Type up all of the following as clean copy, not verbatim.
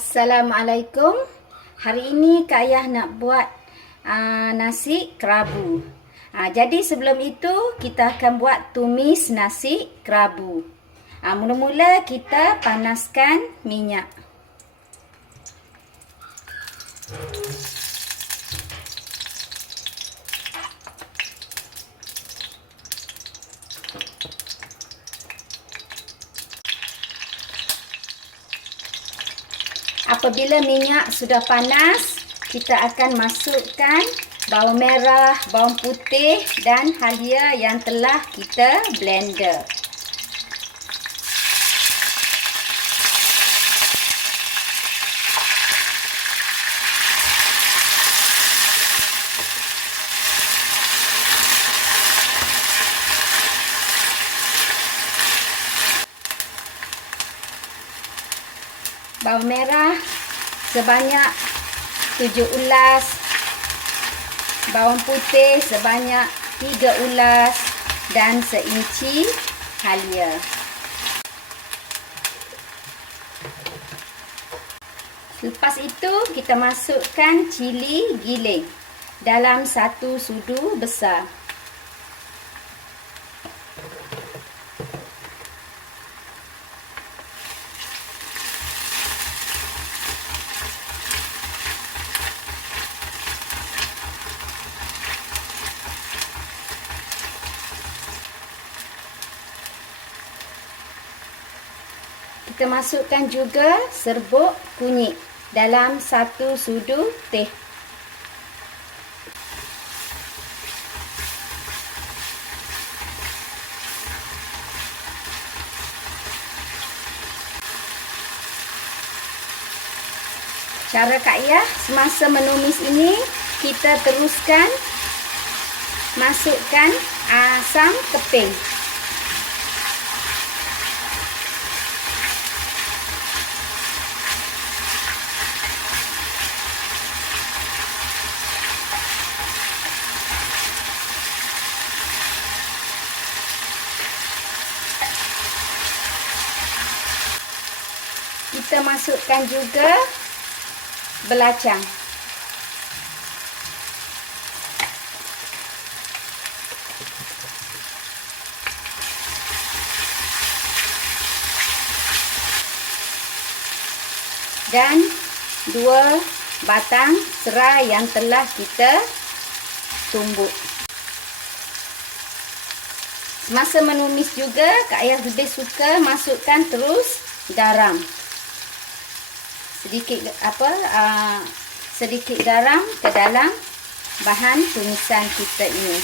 Assalamualaikum. Hari ini Kak Ayah nak buat nasi kerabu. Jadi sebelum itu kita akan buat tumis nasi kerabu. Mula-mula kita panaskan minyak. Apabila minyak sudah panas, kita akan masukkan bawang merah, bawang putih dan halia yang telah kita blender. Bawang merah sebanyak 7 ulas, bawang putih sebanyak 3 ulas dan seinci halia. Lepas itu kita masukkan cili giling dalam 1 sudu besar. Kita masukkan juga serbuk kunyit dalam 1 sudu teh. Cara Kak Ayah semasa menumis ini, kita teruskan masukkan asam keping. Kita masukkan juga belacang. Dan 2 batang serai yang telah kita tumbuk. Semasa menumis juga, Kak Ayah lebih suka masukkan terus garam. Sedikit garam ke dalam bahan tumisan kita ini.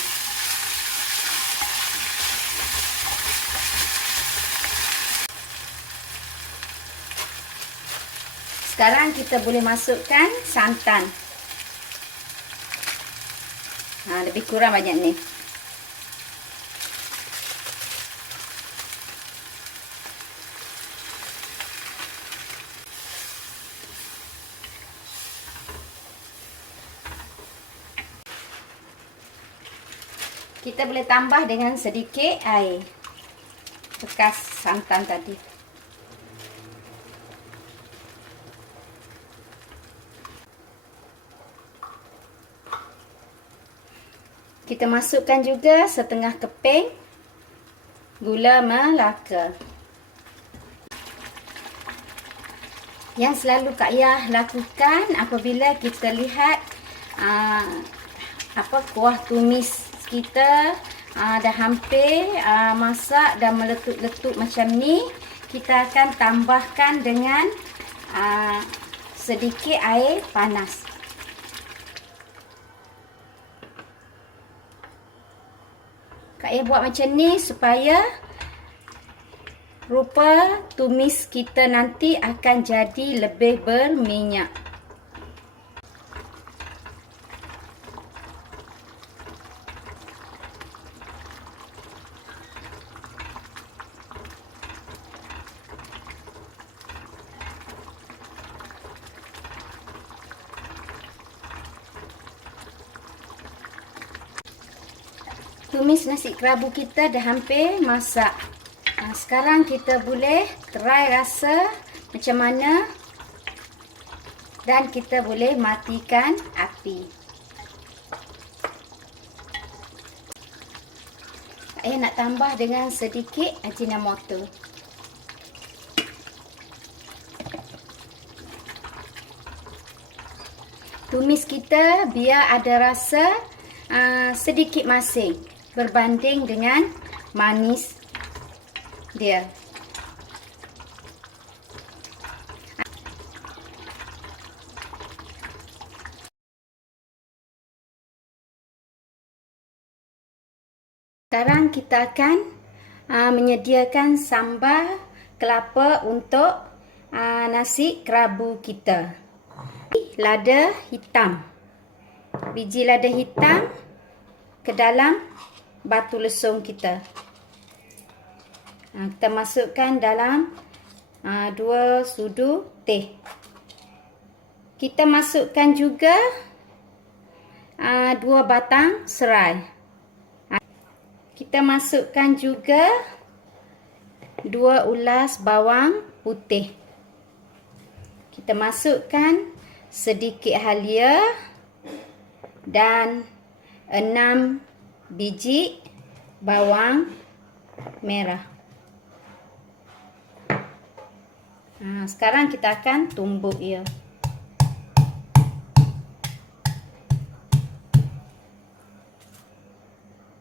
Sekarang kita boleh masukkan santan. Lebih kurang banyak ni. Kita boleh tambah dengan sedikit air bekas santan tadi. Kita masukkan juga setengah keping gula melaka. Yang selalu Kak Ayah lakukan apabila kita lihat kuah tumis kita dah hampir masak dan meletup-letup macam ni, kita akan tambahkan dengan sedikit air panas. Kak Ayah buat macam ni supaya rupa tumis kita nanti akan jadi lebih berminyak. Tumis nasi kerabu kita dah hampir masak. Sekarang kita boleh try rasa macam mana Dan kita boleh matikan api. Saya nak tambah dengan sedikit Ajinomoto. Tumis kita biar ada rasa sedikit masin berbanding dengan manis dia. Sekarang kita akan menyediakan sambal kelapa untuk nasi kerabu kita. Lada hitam. Biji lada hitam ke dalam batu lesung kita. Kita masukkan dalam 2 sudu teh. Kita masukkan juga 2 batang serai. Kita masukkan juga 2 ulas bawang putih. Kita masukkan sedikit halia dan 6 biji bawang merah. Sekarang kita akan tumbuk ia.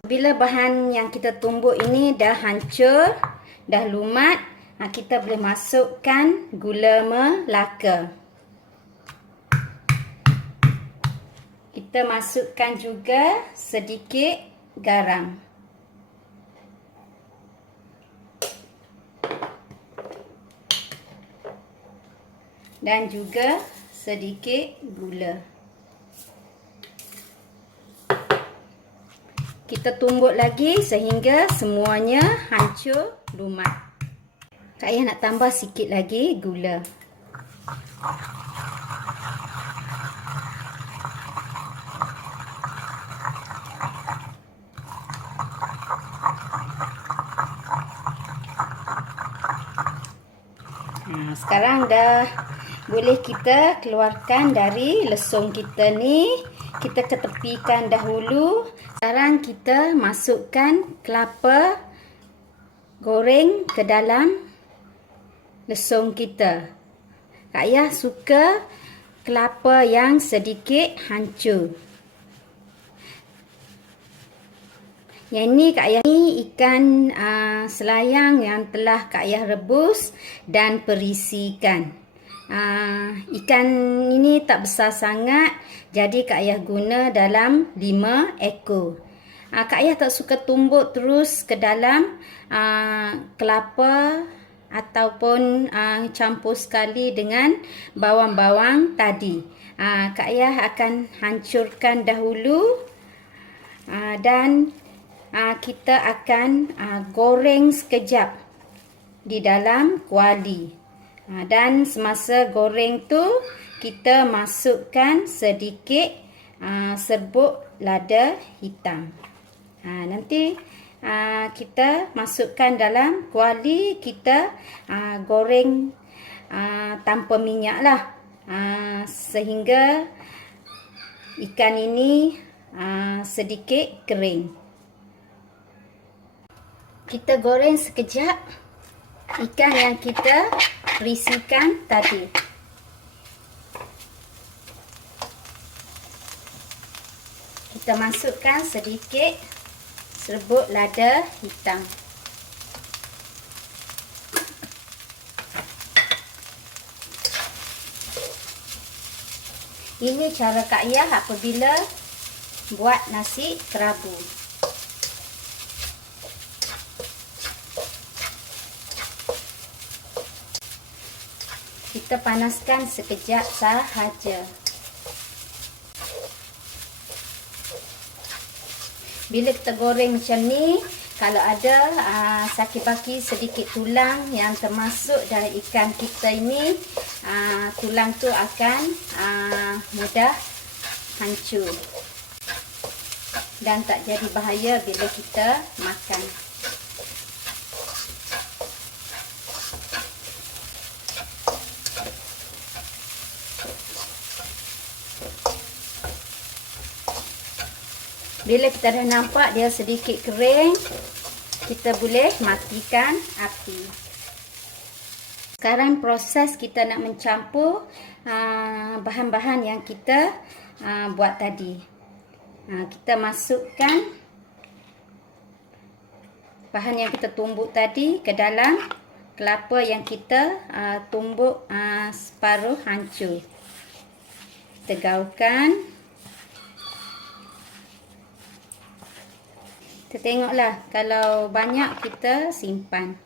Bila bahan yang kita tumbuk ini dah hancur, dah lumat, kita boleh masukkan gula melaka. Kita masukkan juga sedikit garam. Dan juga sedikit gula. Kita tumbuk lagi sehingga semuanya hancur lumat. Kak Ayah nak tambah sikit lagi gula. Sekarang dah boleh kita keluarkan dari lesung kita ni. Kita ketepikan dahulu. Sekarang kita masukkan kelapa goreng ke dalam lesung kita. Kak Ayah suka kelapa yang sedikit hancur. Yang ni Kak Ayah ni ikan selayang yang telah Kak Ayah rebus dan perisikan. Ikan ini tak besar sangat, jadi Kak Ayah guna dalam 5 ekor. Kak Ayah tak suka tumbuk terus ke dalam kelapa ataupun campur sekali dengan bawang-bawang tadi. Kak Ayah akan hancurkan dahulu dan kita akan goreng sekejap di dalam kuali. Dan semasa goreng tu kita masukkan sedikit serbuk lada hitam. Nanti kita masukkan dalam kuali, kita goreng tanpa minyak lah, sehingga ikan ini sedikit kering. Kita goreng sekejap ikan yang kita perisikan tadi. Kita masukkan sedikit serbuk lada hitam. Ini cara Kak Ayah apabila buat nasi kerabu. Kita panaskan sekejap sahaja. Bila kita goreng macam ni, kalau ada saki-baki sedikit tulang yang termasuk dari ikan kita ini, tulang tu akan mudah hancur dan tak jadi bahaya bila kita makan. Bila kita dah nampak dia sedikit kering, kita boleh matikan api. Sekarang proses kita nak mencampur bahan-bahan yang kita buat tadi. Kita masukkan bahan yang kita tumbuk tadi ke dalam kelapa yang kita tumbuk separuh hancur. Kita gaulkan. Kita tengoklah, kalau banyak kita simpan.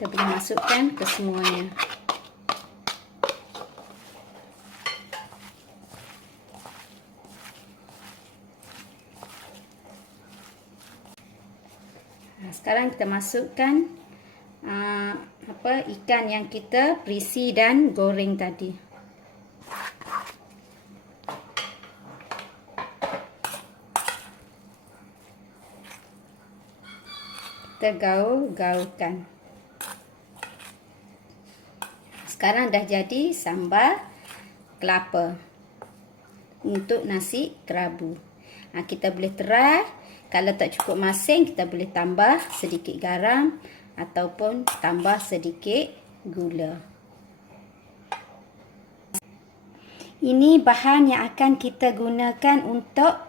Kita boleh masukkan ke semuanya. Sekarang kita masukkan ikan yang kita perisi dan goreng tadi. Kita gaul-gaulkan. Sekarang dah jadi sambal kelapa untuk nasi kerabu. Kita boleh try. Kalau tak cukup masin, kita boleh tambah sedikit garam ataupun tambah sedikit gula. Ini bahan yang akan kita gunakan untuk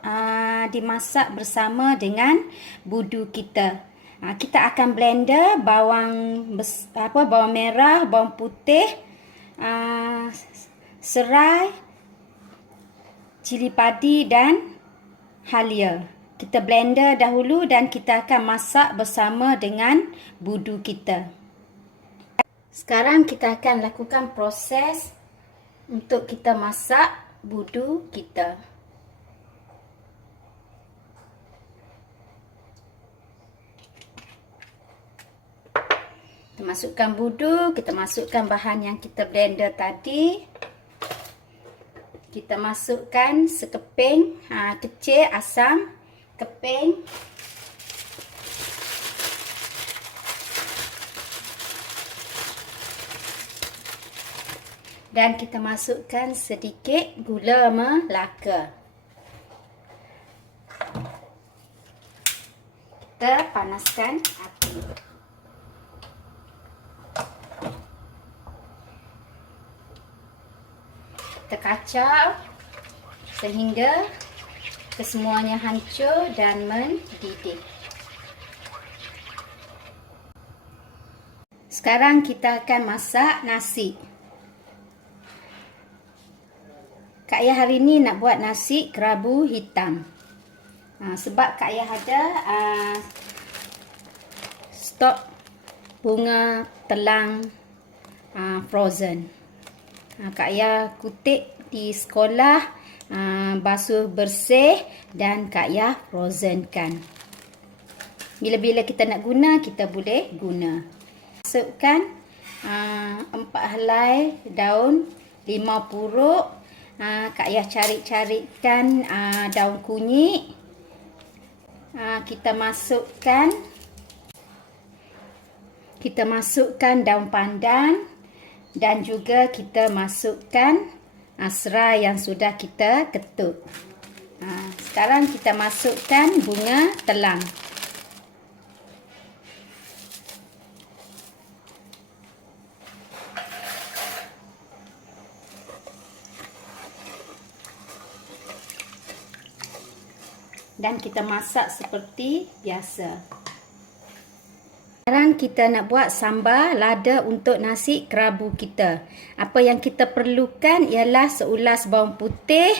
dimasak bersama dengan budu kita. Kita akan blender bawang merah, bawang putih, serai, cili padi dan halia. Kita blender dahulu dan kita akan masak bersama dengan budu kita. Sekarang kita akan lakukan proses untuk kita masak budu kita. Kita masukkan budu, kita masukkan bahan yang kita blender tadi. Kita masukkan sekeping kecil asam keping. Dan kita masukkan sedikit gula melaka. Kita panaskan api. Kita kacau sehingga kesemuanya hancur dan mendidih. Sekarang kita akan masak nasi. Kak Ayah hari ni nak buat nasi kerabu hitam. Sebab Kak Ayah ada stok bunga telang frozen. Kak Ayah kutip di sekolah, basuh bersih dan Kak Ayah frozenkan. Bila-bila kita nak guna, kita boleh guna. Masukkan 4 helai daun 5 puruk. Kak Ayah cari-carikan daun kunyit. Kita masukkan daun pandan dan juga kita masukkan serai yang sudah kita ketuk. Sekarang kita masukkan bunga telang. Dan kita masak seperti biasa. Sekarang kita nak buat sambal lada untuk nasi kerabu kita. Apa yang kita perlukan ialah seulas bawang putih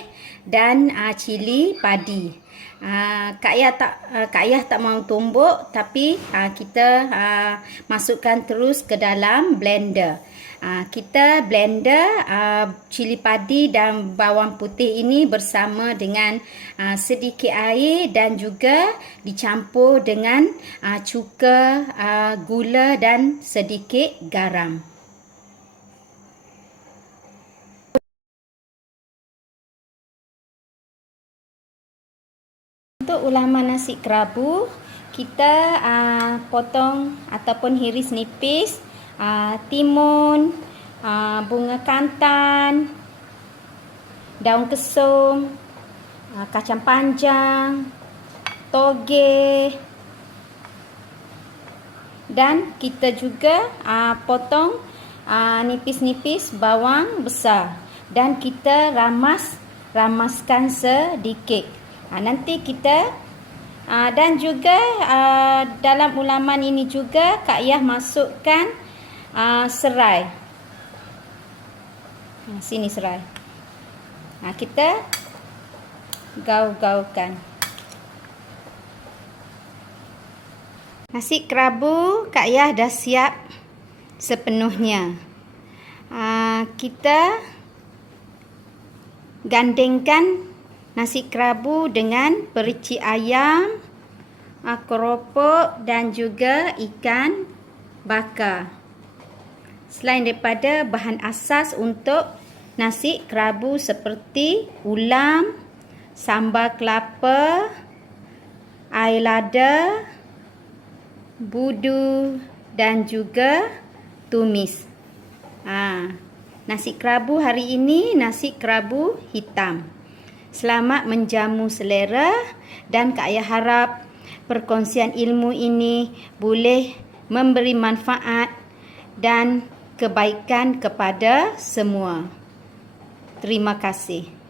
dan cili padi. Kak Ayah tak mahu tumbuk, tapi kita masukkan terus ke dalam blender. Kita blender cili padi dan bawang putih ini bersama dengan sedikit air dan juga dicampur dengan cuka, gula dan sedikit garam. Untuk ulaman nasi kerabu, kita potong ataupun hiris nipis timun, bunga kantan, daun kesum, kacang panjang, toge, dan kita juga potong nipis-nipis bawang besar dan kita ramaskan sedikit. Nanti kita dan juga dalam ulaman ini juga Kak Yah masukkan serai. Sini serai. Kita gaul-gaulkan. Nasi kerabu Kak Yah dah siap sepenuhnya. Kita gandengkan nasi kerabu dengan perici ayam, keropok dan juga ikan bakar. Selain daripada bahan asas untuk nasi kerabu seperti ulam, sambal kelapa, air lada, budu dan juga tumis. Nasi kerabu hari ini nasi kerabu hitam. Selamat menjamu selera dan Kak Yah harap perkongsian ilmu ini boleh memberi manfaat dan kebaikan kepada semua. Terima kasih.